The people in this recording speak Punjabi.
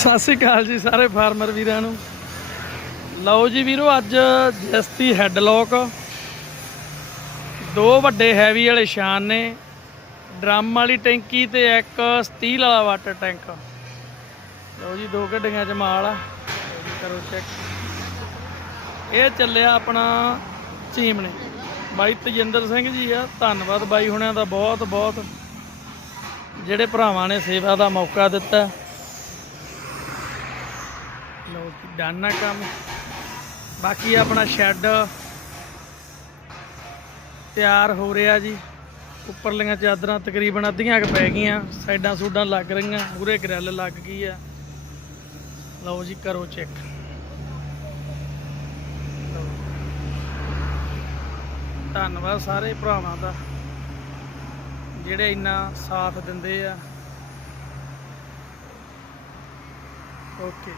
ਸਤਿ ਸ਼੍ਰੀ ਅਕਾਲ ਜੀ ਸਾਰੇ ਫਾਰਮਰ ਵੀਰਾਂ ਨੂੰ। ਲਓ ਜੀ ਵੀਰੋ, ਅੱਜ ਜਸਤੀ ਹੈਡਲੌਕ ਦੋ ਵੱਡੇ ਹੈਵੀ ਵਾਲੇ ਸ਼ਾਨ ਨੇ, ਡਰਮ ਵਾਲੀ ਟੈਂਕੀ ਤੇ ਇੱਕ ਸਟੀਲ ਵਾਲਾ ਵਾਟਰ ਟੈਂਕ। ਲਓ ਜੀ, ਦੋ ਗੱਡੀਆਂ 'ਚ ਮਾਲ ਆ, ਕਰੋ ਚੈੱਕ। ਇਹ ਚੱਲਿਆ ਆਪਣਾ ਚੀਮਣੇ, ਬਾਈ ਤਜਿੰਦਰ ਸਿੰਘ ਜੀ ਆ। ਧੰਨਵਾਦ ਬਾਈ ਹੁਣਿਆਂ ਦਾ ਬਹੁਤ ਬਹੁਤ, ਜਿਹੜੇ ਭਰਾਵਾਂ ਨੇ ਸੇਵਾ ਦਾ ਮੌਕਾ ਦਿੱਤਾ। ਲਓ ਜੀ, ਡਨ ਆ ਕੰਮ। ਬਾਕੀ ਆਪਣਾ ਸ਼ੈੱਡ ਤਿਆਰ ਹੋ ਰਿਹਾ ਜੀ। ਉੱਪਰਲੀਆਂ ਚਾਦਰਾਂ ਤਕਰੀਬਨ ਅੱਧੀਆਂ ਕੁ ਪੈ ਗਈਆਂ, ਸਾਈਡਾਂ ਸੂਡਾਂ ਲੱਗ ਰਹੀਆਂ, ਮੂਹਰੇ ਗ੍ਰਿਲ ਲੱਗ ਗਈ ਆ। ਲਓ ਜੀ, ਕਰੋ ਚੈੱਕ। ਧੰਨਵਾਦ ਸਾਰੇ ਭਰਾਵਾਂ ਦਾ, ਜਿਹੜੇ ਇੰਨਾ ਸਾਥ ਦਿੰਦੇ ਆ। ਓਕੇ।